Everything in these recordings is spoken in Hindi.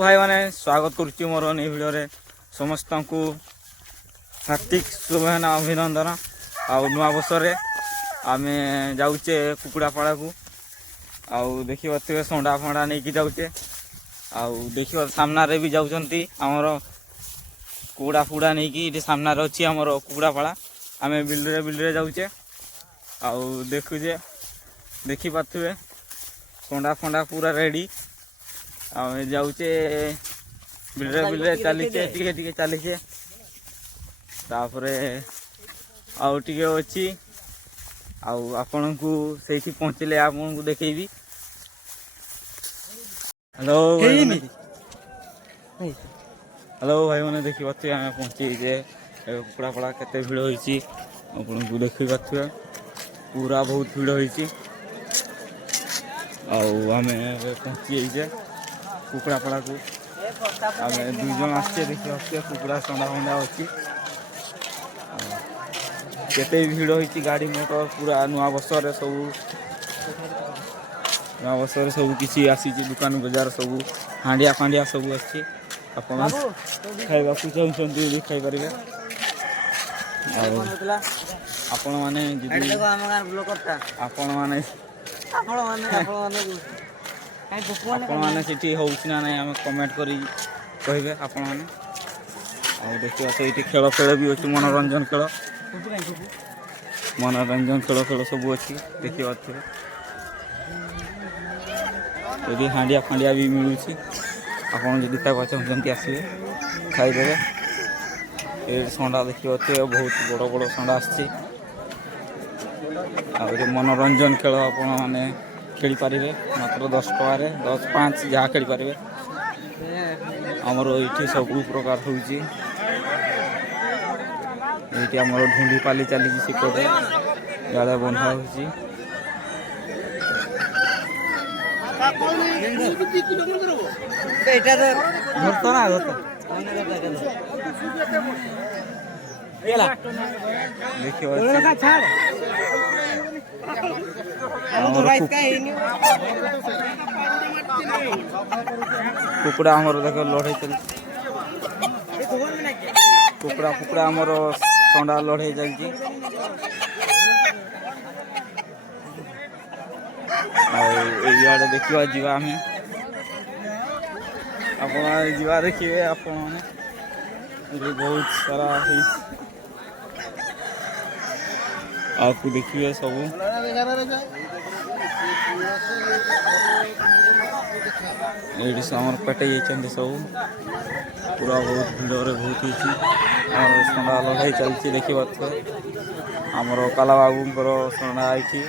भाई मैंने स्वागत करुच्ची मोर नहीं भिडियो समस्त को हार्दिक शुभकामना अभिनंदन आउ नुआ वर्ष आम जाऊे कुकुड़ापाड़ा को आउ देखिए संडा फंडा नहीं कि जाऊे आउ देखिए सामने भी जाऊँगी आमर कुकुड़ा फुड़ा नहीं कि सामने अच्छी आमर कुकुड़ापाड़ा आम बिल्डे जाऊे आउ देखुचे देखिपे संडा फंडा पूरा रेडी जाऊे बिल्डे चलीचे टे चलीचे तापरे आउ टे अच्छी आपण को से पहुँचले आपन को देखेबी। हेलो हेलो भाई मैंने देखी पारे आम पहुँचे कुकुड़ापाड़ा केते भिड़ होती आपन को देखी पारे पूरा बहुत भिड़ होती आम पहुँची जाइए कुकुड़ापाड़ा को आम दुई जन आसचे देखिए कुकुड़ा संडा फंडा अच्छी केते भिड़ होती गाड़ी मोटर पूरा नुआ वर्ष सब किसी आसी दुकान बजार सब हांडिया फांडिया सब आसी आप खाइबा चाहते भी खाईपर आपण मैंने आपण मैंने सीटी होना ना आम कमेंट करें आपण मैंने देखिए तो ये खेल खेल भी अच्छी मनोरंजन खेल खेल सब अच्छी देखिए ये हांडिया फांडिया भी मिलूँ आपड़ जब खावा चाहते आसवे खाईदे ये संडा देखिए बहुत बड़ बड़ संडा आसची मनोरंजन खेल आपण मैंने खेली पारे मात्र 10 टकर 10-5 जहाँ खेली पारे आमर ये सब प्रकार होमर ढूंढी पाली चली सेपटे इे बंधा हो कुकुड़ा आमर देख लड़े चल कुकुड़ा फुकुड़ा आमर संडा लड़े चलती आड़े देखा जीवा आम आप देखिए आपण मैंने बहुत सारा आपको देखिए सब ये आम पेटे सब पूरा बहुत भिड़े बहुत होती संडा लड़ाई चलती देखी पारे आमर काला बाबूर संडा ये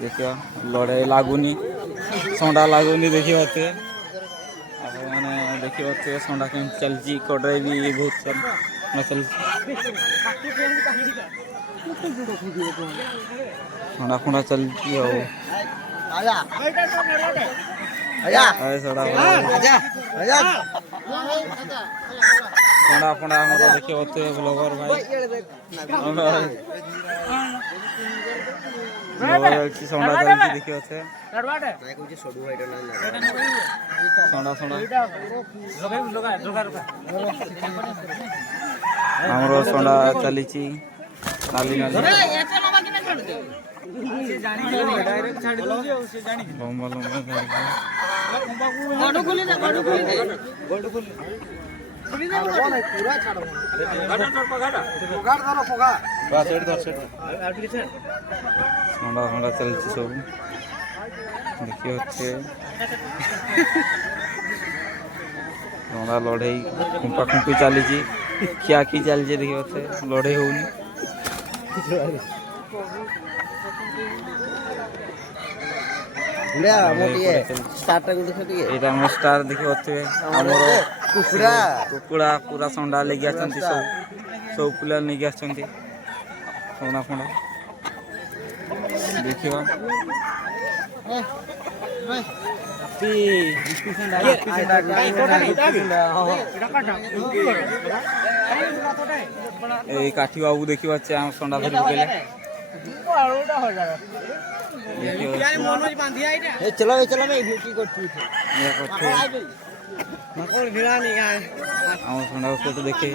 देखिए लड़ाई लगुनि संडा लगुनि देखी पारे मैंने देखी पारे संडा केम चलती कड़े भी बहुत संडा फंडा चलती संडा फंडा देखिए ब्लॉगर भाई संडा चलती देखिए संडा संडा आमर संडा चली नाली नाली लंबा संडा फंडा चलती सब देखिए संडा लड़े खुंपा खुंपी चली खिया खी चली देखिए लड़े होनी स्टार देखिए कुकुड़ा पूरा संडा लेके सब पिला नहीं संडा फंडा देखिए काठी बाबू देखिए संडा धरी पकड़े चलो चलो मैं की करती मकोड़ भिड़ा नहीं यार ଆମ ଷଣ୍ଢା ଫଟୋ ଦେଖେ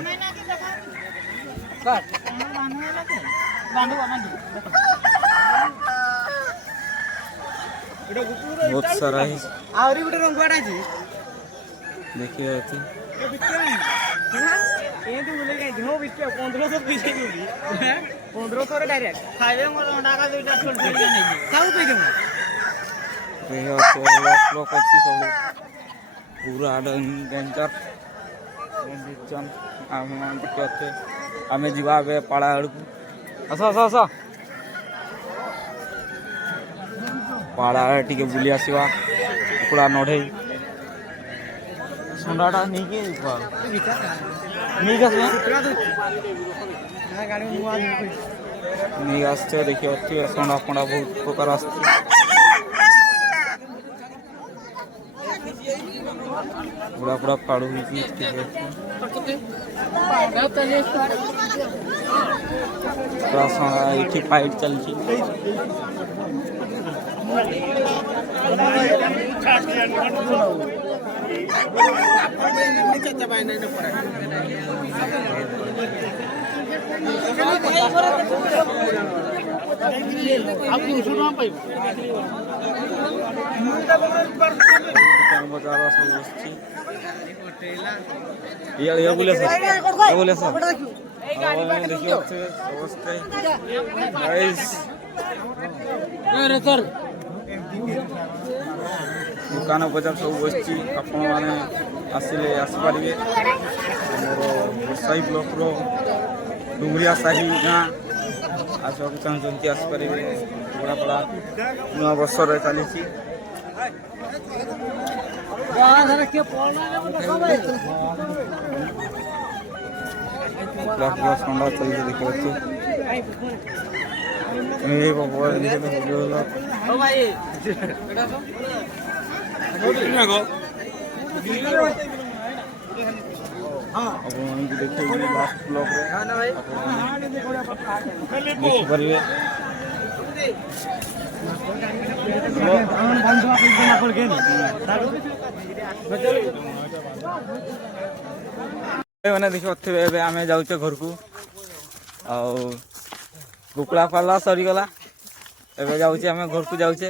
ବହୁତ ସାରା ହିଁ ଆହୁରି ଗୋଟେ ରଙ୍ଗୁଆଟା ଅଛି ଦେଖିବା ଅଛି ଏମିତି ବୁଲେଇ କାଇଁ ମୋ ବିକେ 1500 ପଇସା ଦେଉଛି 1500 ରେ ଡାଇରେକ୍ଟ ଖାଇବେ ମୋର ଡାକା ଦୁଇଟା ଛୋଟ ନେଇକି କାଉ ପଇଦେ ମୁଁ ଦେଖିବା ଅଛି ଲୋକ ଅଛି ସବୁ ପୁରା ଡେଞ୍ଜର କଣ୍ଡିସନ ଆମେ ଟିକେ ଅଛି ଆମେ ଯିବା ଏବେ ପାଳା ଆଡ଼କୁ ଆସ ଆସ ଆସ ପାଳା ଟିକେ ବୁଲି ଆସିବା କୁକୁଡ଼ା ନଢ଼େଇ ଷଣ୍ଢାଟା ନେଇକି ଯିବା ନେଇକି ଆସିବା ନେଇକି ଆସିছে ଦେଖି ଅଛି ଷଣ୍ଢା ଫଣ୍ଡା ବହୁତ ପ୍ରକାର ଆସିଛି ପୁରା ପୁରା ଫାଡ଼ୁ ହେଇକି ପୁରା ଷଣ୍ଢା ଏଇଠି ଫାଇଟ୍ ଚାଲିଛି ବଜାର ସବୁ ବସିଛି ଇଏ ବୁଲେ ସାର୍ ବୁଲେ ସାର୍ ଦେଖିବ ସମସ୍ତେ ଦୋକାନ ବଜାର ସବୁ ବସିଛି ଆପଣମାନେ ଆସିଲେ ଆସିପାରିବେ ଆମର ଗୋସାଇ ବ୍ଲକର ଡୁଙ୍ଗରିଆ ସାହି ଗାଁ ଆସିବାକୁ ଚାହୁଁଛନ୍ତି ଆସିପାରିବେ ପୋଡ଼ାପଡ଼ା ନୂଆ ବର୍ଷରେ ଚାଲିଛି ଷଣ୍ଢା ଚାଲିଛି ଦେଖିପାରୁଛୁ ଆପଣମାନଙ୍କୁ ଦେଖେଇବି ଲାଷ୍ଟ ବ୍ଲକରେ ଦେଖିପାରିବେ ମାନେ ଦେଖିପାରୁଥିବେ ଏବେ ଆମେ ଯାଉଛେ ଘରକୁ ଆଉ କୁକୁଡ଼ା ପାଲା ସରିଗଲା ଏବେ ଯାଉଛେ ଆମେ ଘରକୁ ଯାଉଛେ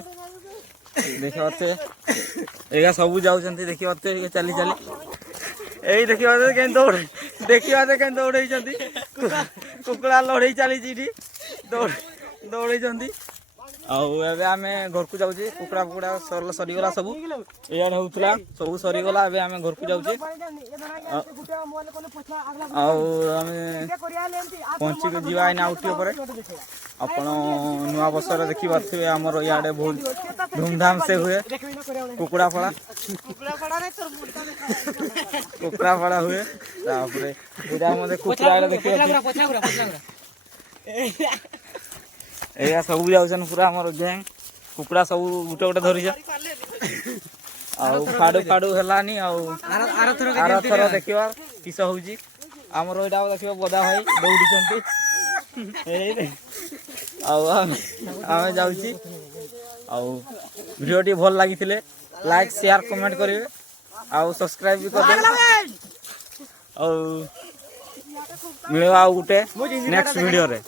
ଦେଖିପାରୁଥିବେ ଏଇକା ସବୁ ଯାଉଛନ୍ତି ଦେଖିପାରୁଥିବେ ଚାଲି ଚାଲି ଏଇ ଦେଖିପାରୁଥିବେ କେମିତି ଦେଖିପାରୁଥିବେ କେମିତି ଦୌଡ଼େଇଛନ୍ତି କୁକୁଡ଼ା ଲଢ଼େଇ ଚାଲିଛି ଏଠି ଦୌଡ଼େଇଛନ୍ତି ଆଉ ଏବେ ଆମେ ଘରକୁ ଯାଉଛେ କୁକୁଡ଼ା ଫୁକୁଡ଼ା ସରିଗଲା ସବୁ ଇଆଡ଼େ ହେଉଥିଲା ସବୁ ସରିଗଲା ଏବେ ଆମେ ଘରକୁ ଯାଉଛେ ଆଉ ଆମେ ପହଞ୍ଚିକି ଯିବା ଏଇନା ଆଉ ଟିକେ ପରେ ଆପଣ ନୂଆ ବର୍ଷରେ ଦେଖିପାରୁଥିବେ ଆମର ଇଆଡ଼େ ବହୁତ ଧୁମଧାମ ସେ ହୁଏ କୁକୁଡ଼ା ଫଡ଼ା ହୁଏ ତାପରେ ଏଇଟା ମଧ୍ୟ କୁକୁଡ଼ା ଦେଖିପାରୁଥିବେ ଏଇଆ ସବୁ ଯାଉଛନ୍ତି ପୁରା ଆମର ଗ୍ୟାଙ୍ଗ କୁକୁଡ଼ା ସବୁ ଗୋଟେ ଗୋଟେ ଧରିଛ ଆଉ ଫାଡୁ ହେଲାନି ଆଉ ଆରଥର ଦେଖିବା କିସ ହଉଛି ଆମର ଏଇଟା ଦେଖିବା ବଦା ଭାଇ ଦୌଡ଼ିଛନ୍ତି ଆଉ ଆମେ ଯାଉଛି ଆଉ ଭିଡ଼ିଓଟି ଭଲ ଲାଗିଥିଲେ ଲାଇକ୍ ସେୟାର କମେଣ୍ଟ କରିବେ ଆଉ ସବସ୍କ୍ରାଇବ ବି କରିଦେବେ ଆଉ ମିଳିବ ଆଉ ଗୋଟେ ନେକ୍ସଟ ଭିଡ଼ିଓରେ।